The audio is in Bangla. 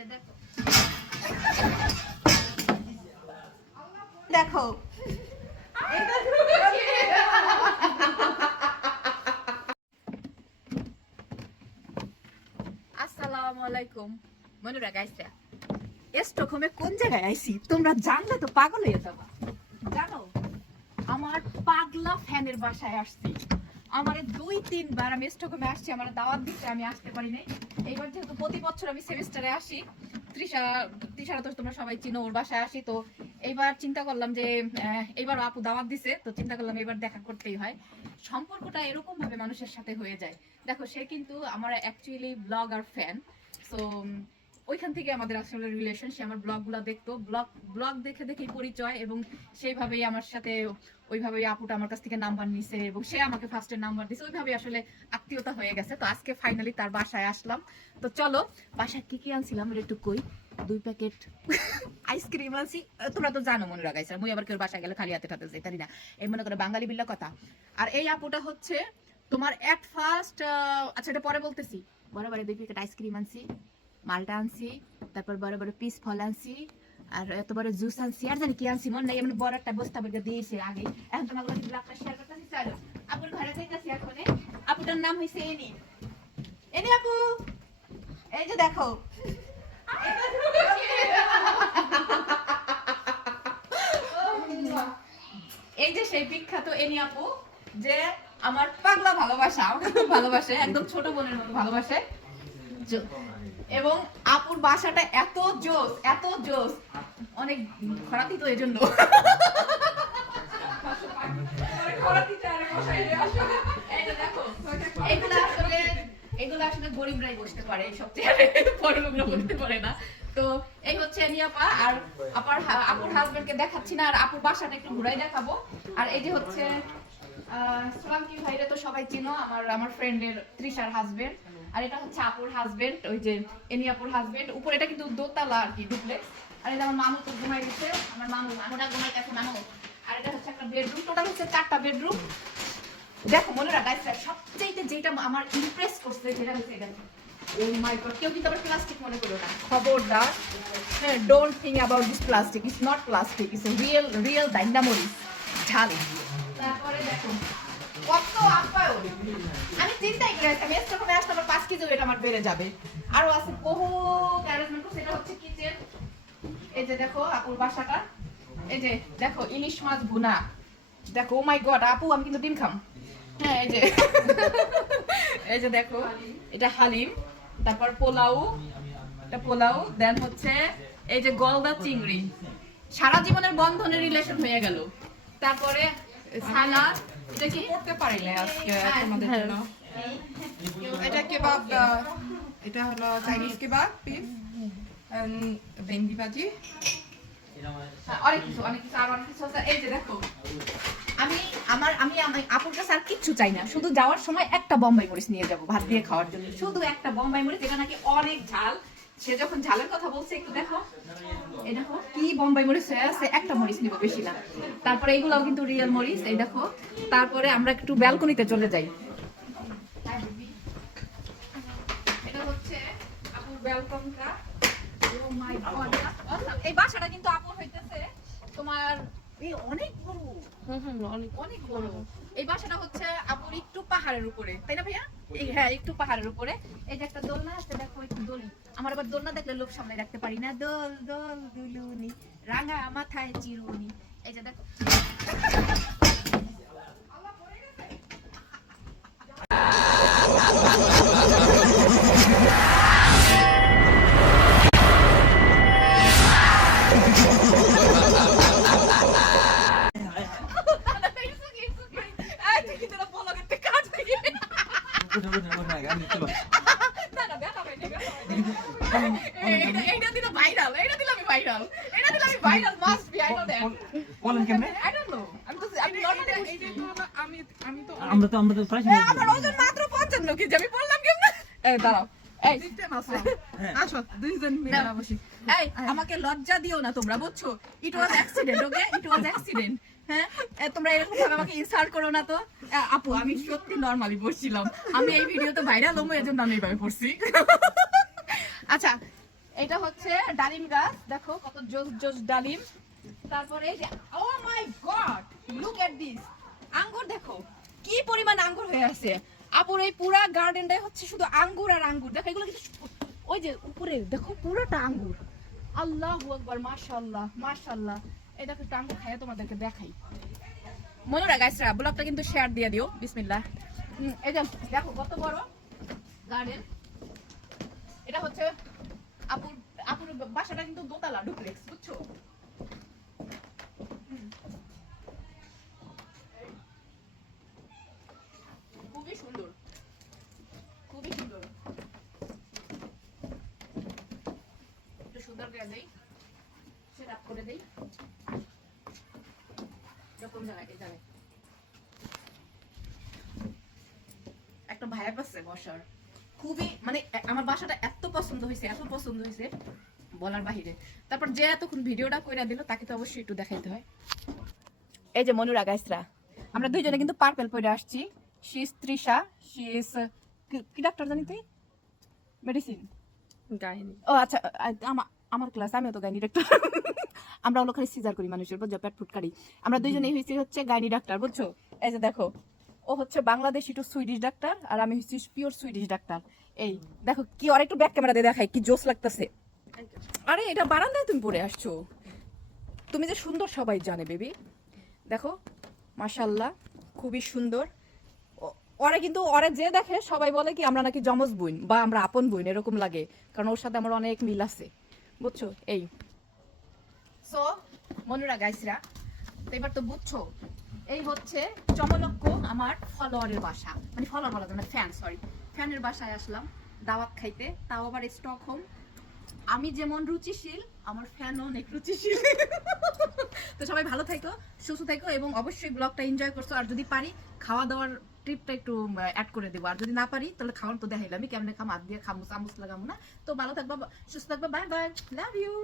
যে দেখো। দেখো। আসসালামু আলাইকুম। মনুরা গাইছে স্টকহোমে কোন জায়গায় আইছি? তোমরা জানলে তো পাগল হয়ে যাবা। জানো আমার পাগলা ফ্যানের বাসায় আসছি। আমার দুই, তিনবার আমি স্টকহোমে আসছি, আমার দাওয়াত দিতে আমি আসতে পারি নাই। এইবার যেহেতু প্রতি বছর আমি সেমিস্টারে আসি, তৃষা, তৃষারা তো তোমরা সবাই চিনো, ওর বাসায় আসি, তো এইবার চিন্তা করলাম যে এইবার আপু দাওয়াত দিছে, তো চিন্তা করলাম এবার দেখা করতেই হয়। সম্পর্কটা এরকম ভাবে মানুষের সাথে হয়ে যায়। দেখো, সে কিন্তু আমার অ্যাকচুয়ালি ব্লগ আর ফ্যান সো ওইখান থেকে আমাদের আসলে রিলেশন সে আমার ব্লগগুলো দেখতো। ব্লগ ব্লগ দেখে দেখেই পরিচয় এবং সেইভাবেই আমার সাথে ওইভাবেই আপুটা আমার কাছ থেকে নাম্বার নিছে এবং সে আমাকে ফার্স্টে নাম্বার দিছে। ওইভাবে আসলে আত্মীয়তা হয়ে গেছে। তো আজকে ফাইনালি তার বাসায় আসলাম। তো চলো, বাসায় কি কি আনছিলাম এটা একটু কই? দুই প্যাকেট আইসক্রিম আনছি। তোমরা তো জানো মনে রাখাইছে মুই আবার কেউ বাসায় গেলে খালি হাতে ঠাতে যেতারি না। এই মনে করো বাঙালি বিল্লা কথা। আর এই আপুটা হচ্ছে তোমার এট ফার্স্ট আচ্ছা এটা পরে বলতেছি। বড় দুই প্যাকেট আইসক্রিম আনছি। মালটা আনছি, তারপর বড় বড় পিস ফল আনছি, আর এত বড় জুস আনছি। আর জানি কি আনছি, মনে নেই, এমন বড় একটা বস্তা বেগে দিয়েছে আগে। এখনগুলো ব্লগটা শেয়ার করতেছি, চলো। আপুর ঘরে যাইতেছি এখন আপুটার নাম হয়েছে এনি। এনি আপু! এই যে দেখো। এই যে সেই বিখ্যাত এনি আপু, যে আমার পাগলা ভালোবাসা, ভালোবাসে, একদম ছোট বোনের মতো ভালোবাসে। এবং আপুর বাসাটা এত জোস এত জোস। অনেক খরাতি তো এজন্য। এগুলো আসলে গরিবরাই বসতে পারে এইসব চেয়ারে বসতে পারে না। তো এই হচ্ছে নিয়াপা, আর আপার আপুর হাজবেন্ডকে দেখাচ্ছি না, আর আপুর বাসাটা একটু ঘুরাই দেখাবো। আর এই যে হচ্ছে সোলাঙ্কি ভাইরে তো সবাই চিনো, আমার আমার ফ্রেন্ডের তৃষার হাজবেন্ড আর এটা হচ্ছে আপুর হাজবেন্ড ওই যে এনি আপুর হাজবেন্ড উপরে এটা কিন্তু দোতলা আর কি ডুপ্লেক্স আর এটা আমার মামু তো ঘুমাই গেছে, আমার মামু, মামুটা ঘুমাই গেছে, মামু। আর এটা হচ্ছে একটা বেডরুম টোটাল হচ্ছে চারটা বেডরুম দেখো, মনে রাখা সবচেয়ে যেটা আমার ইমপ্রেস করছে সেটা হচ্ছে এটা। ও মাই গড কেউ কিন্তু আবার প্লাস্টিক মনে করো না। খবরদার। হ্যাঁ don't think about this plastic it's not plastic it's real real ডাইনামোরিস তারপরে দেখো আমি চিন্তাই করে আসলে, আমার পাঁচ কেজি ওয়েট আমার বেড়ে যাবে। আরও আছে বহু অ্যারেঞ্জমেন্ট সেটা হচ্ছে কিচেন। এই যে দেখো আপুর বাসাটা। এই যে দেখো ইলিশ মাছ ভুনা। দেখো ও মাই গড আপু, আমি কিন্তু ডিম খাম। হ্যাঁ এই যে। এই যে দেখো, এটা হালিম, তারপর পোলাও, এটা পোলাও দেন হচ্ছে এই যে গলদা চিংড়ি। সারা জীবনের বন্ধনের রিলেশন হয়ে গেল। তারপরে সালাদ এটা কি? করতে পারিলে আজকে হ্যাঁ, তোমাদের হ্যাঁ। জন্য। এটা কেবাব এটা হলো চাইনিজ কেবাব পিস ভেন্ডি ভাজি। অনেক কিছু অনেক কিছু আর অনেক কিছু আছে। এই যে দেখো আমি আমার আমি আমি আপুর কাছে আর কিচ্ছু চাই না। শুধু যাওয়ার সময় একটা বোম্বাই মরিচ নিয়ে যাব ভাত দিয়ে খাওয়ার জন্য। শুধু একটা বোম্বাই মরিচ যেটা নাকি অনেক ঝাল। সে যখন ঝালের কথা বলছে একটু দেখো। এই দেখো কি বোম্বাই মরিচ হয়ে আছে একটা মরিচ নিব বেশি না। তারপরে এইগুলাও কিন্তু রিয়েল মরিচ এই দেখো। তারপরে আমরা একটু ব্যালকনিতে চলে যাই। এটা হচ্ছে আপুর ব্যালকনটা। Oh এই বাসাটা কিন্তু আপুর হইতেছে তোমার এই অনেক বড়। অনেক। অনেক বড়। এই বাসাটা হচ্ছে আপুর একটু পাহাড়ের উপরে তাই না ভাইয়া? হ্যাঁ একটু পাহাড়ের উপরে। এই যে একটা দোলনা আছে দেখো একটু দোলি আমার আবার দোলনা দেখলে লোক সামনে রাখতে পারি না। দোল দোল দুলুনি রাঙা মাথায় চিরুনি। এই যে দেখো। আমি তো আমরা তো আমরা তো প্রায় আমার ওজন মাত্র 55 কেজি, আমি বললাম কেমনে? এই, দাঁড়াও। এই, আসো দুইজন মিলে বসি। এই, আমাকে লজ্জা দিও না তোমরা বুঝছ? ইট ওয়াজ অ্যাক্সিডেন্ট ওকে ইট ওয়াজ অ্যাক্সিডেন্ট হ্যাঁ? তোমরা এরকম ভাবে আমাকে ইনসাল্ট করো না তো? আপু আমি সত্যি নরমালি বসছিলাম আমি এই ভিডিওতে ভাইরাল হব এর জন্য আমি এইভাবে পড়ছি। আচ্ছা এটা হচ্ছে ডালিম গাছ। দেখো কত জোস জোস ডালিম। তারপরে ও my god look at this আঙ্গুর দেখো, কি পরিমাণ আঙ্গুর হয়ে আছে। আপুর এই পুরা গার্ডেনটাই হচ্ছে শুধু আঙ্গুর আর আঙ্গুর। দেখো, এগুলো কিন্তু ওই যে উপরে, দেখো, পুরোটা আঙ্গুর। আল্লাহ আকবার, মাশাআল্লাহ মাশাআল্লাহ। এই দেখো, একটু আঙ্গুর খাইয়ে তোমাদেরকে দেখাই। মনোরা গাইসরা ব্লগটা কিন্তু শেয়ার দিয়ে দিও। বিসমিল্লাহ। এই যে, দেখো, কত বড় গার্ডেন এটা হচ্ছে আপুর আপুর বাসাটা কিন্তু দোতলা ডুপ্লেক্স বুঝছ হুম। খুবই সুন্দর খুবই সুন্দর একটু সুন্দর করে দেই সেট আপ করে দেই। এরকম জায়গায় এই জায়গায় একটা পাচ্ছে বসার। খুবই মানে আমার বাসাটা এত পছন্দ হয়েছে এত পছন্দ হয়েছে বলার বাহিরে। তারপর যে এতক্ষণ ভিডিওটা কইরা দিল তাকে তো অবশ্যই একটু দেখাইতে হয়। এই যে মনুরা গাইসরা আমরা দুইজনে কিন্তু পার্পেল পরে আসছি। She is Trisha she is কি ডাক্তার জানি তুই? Medicine gynae. ও আচ্ছা আ- আমা- আমার ক্লাস আমিও তো গাইনি ডাক্তার আমরা হলো খালি সিজার করি মানুষের বুঝছ? পেট ফুটকারি। আমরা দুইজনেই হয়েছি হচ্ছে গাইনি ডাক্তার বুঝছ? এই যে দেখো ও হচ্ছে বাংলাদেশি টু সুইডিশ ডাক্তার আর আমি হচ্ছি পিওর সুইডিশ ডাক্তার এই দেখো কি আর একটু ব্যাক ক্যামেরা দিয়ে দেখাই কি জোস লাগতেছে। আরে এটা বারান্দায় তুমি পড়ে আসছো। তুমি যে সুন্দর সবাই জানে বেবি দেখো মাশাল্লাহ খুবই সুন্দর। ওরা কিন্তু ওরা যে দেখে সবাই বলে কি আমরা নাকি জমজ বোন বা আমরা আপন বোন এরকম লাগে। কারণ ওর সাথে আমার অনেক মিল আছে। বুঝছ? এই। সো মনুরা গাইসরা তো এবার তো বুঝছ, এই হচ্ছে চমলক্ষ আমার ফলোয়ারের বাসা। মানে ফলোয়ার বলা যায় না ফ্যান সরি ফ্যানের বাসায় আসলাম, দাওয়াত খাইতে, তাও আবার স্টক হোম আমি যেমন রুচিশীল, আমার ফ্যান অনেক রুচিশীল। তো সবাই ভালো থাকো, সুস্থ থাকো এবং অবশ্যই ব্লগটা এনজয় করছ। আর যদি পারি, খাওয়া দাওয়ার ট্রিপটা একটু অ্যাড করে দেবো। আর যদি না পারি, তাহলে খাওয়ার তো দেখাইলাম আমি কেমন খাম হাত দিয়ে খামো চামচ লাগাবো না। তো ভালো থাকব, সুস্থ থাকব। Bye bye love you